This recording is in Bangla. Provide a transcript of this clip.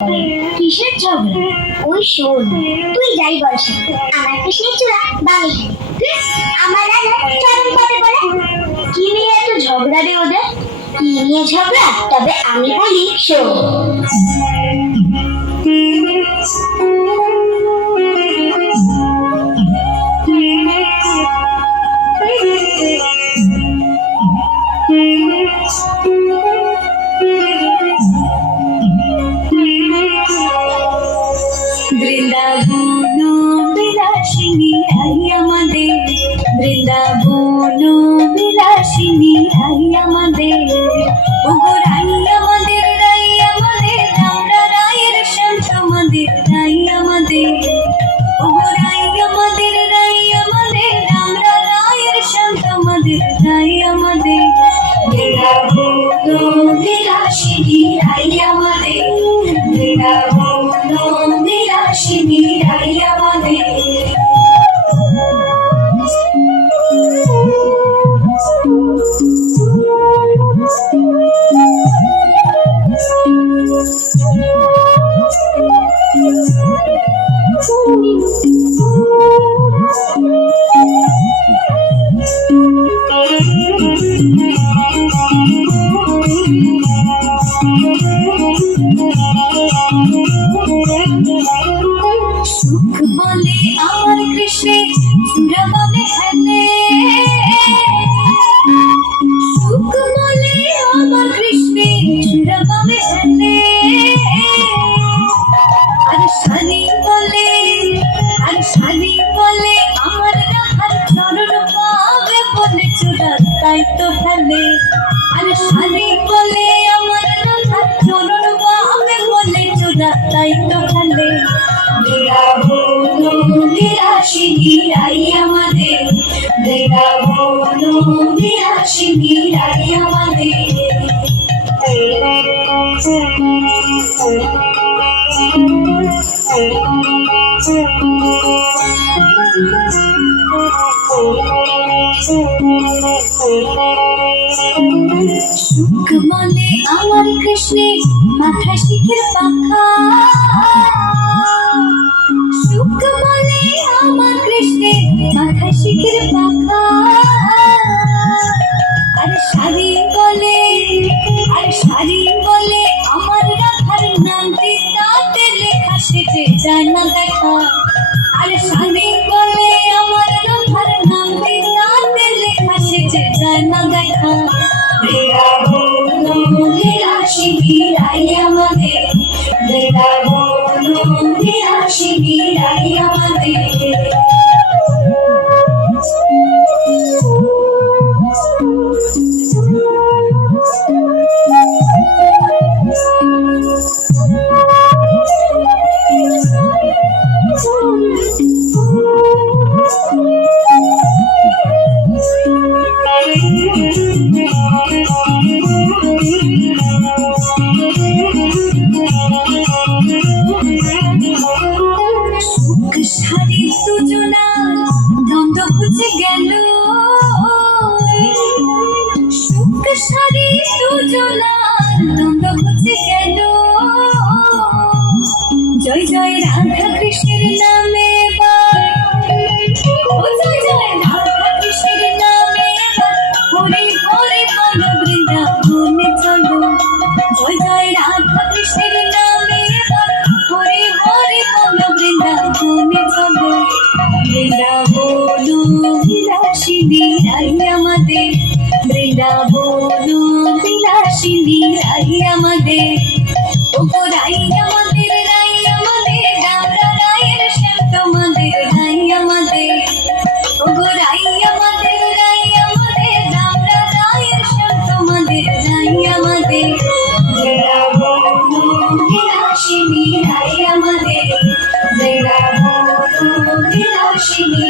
কিসের ঝগড়া? ওই শোন, তুই যাই বলিস আমার কৃষ্ণের চূড়া বামে আমার চরম পাবে বলে। কি নিয়ে এত ঝগড়া রে ওদের? কি নিয়ে ঝগড়া? তবে আমি বলি শোন। বৃন্দাবন বিলাসিনী আই আমাদের, বৃন্দাবন বিলাসিনী আই আমাদের, ওগো রাই আমাদের, রাই আমাদের, আমরা রায়ের শান্ত আমাদের, রাই আমাদের, ওগো রাই আমাদের, রাই আমাদের, আমরা রায়ের শান্ত আমাদের, রাই আমাদের। বৃন্দাবন বিলাসিনী আই আমাদের, বৃন্দাবন বিলাসিনী আই আমাদের। সুখ বলে আমার কৃষ্ণে সুরবাবে হেলে, সুখ বলে আমার কৃষ্ণে সুরবাবে হেলে, আর শানি বলে, আর শানি বলে আমার রাখার চরণ পাবে বলে চূড়া তাই তো হেলে, আর শানি বলে আমার রাখার চরণ পাবে বলে চূড়া তাই তো হেলে। বৃন্দাবন বিলাসিনী আই আমাদের, বৃন্দাবন বিলাসিনী আই আমাদের। সুখ বলে আমার কৃষ্ণে মাথা শিখের পাখা, সুখ বলে আমার কৃষ্ণে মাথা শিখের পাখা, আর শাড়ি বলে, আর শাড়ি বলে আমার রাখার নামটি তাতে লেখা সেজে যায় না দেখা, আর শাড়ি বলে আমার রাখার নামটি তাতে লেখা সেজে যায় না দেখা। বৃন্দাবন বিলাসিনী আই আমাদের, বৃন্দাবন বিলাসিনী আই আমাদের। সুখ সারি দুজনা দ্বন্দ্ব বুঝে গেল, সুখ সারি দুজনা দ্বন্দ্ব বুঝে গেল, জয় জয় রাধা কৃষ্ণের নামে এবার, ও জয় জয় রাধা কৃষ্ণের নামে এবার, হরি হরি বলো বৃন্দাবনে চলো, জয় জয় রাধা কৃষ্ণের নামে এবার, হরি হরি বলো বৃন্দাবনে চলো। বৃন্দাবন বিলাসিনী আই আমাদের, বৃন্দাবন বিলাসিনী আই আমাদের, ওগো রাই আমাদের, রাই আমাদের, আমরা রায়ের শান্ত আমাদের, রাই আমাদের, ওগো রাই আমাদের, রাই আমাদের, আমরা রায়ের শান্ত আমাদের, রাই আমাদের। বৃন্দাবন বিলাসিনী আই আমাদের, বৃন্দাবন বিলাসিনী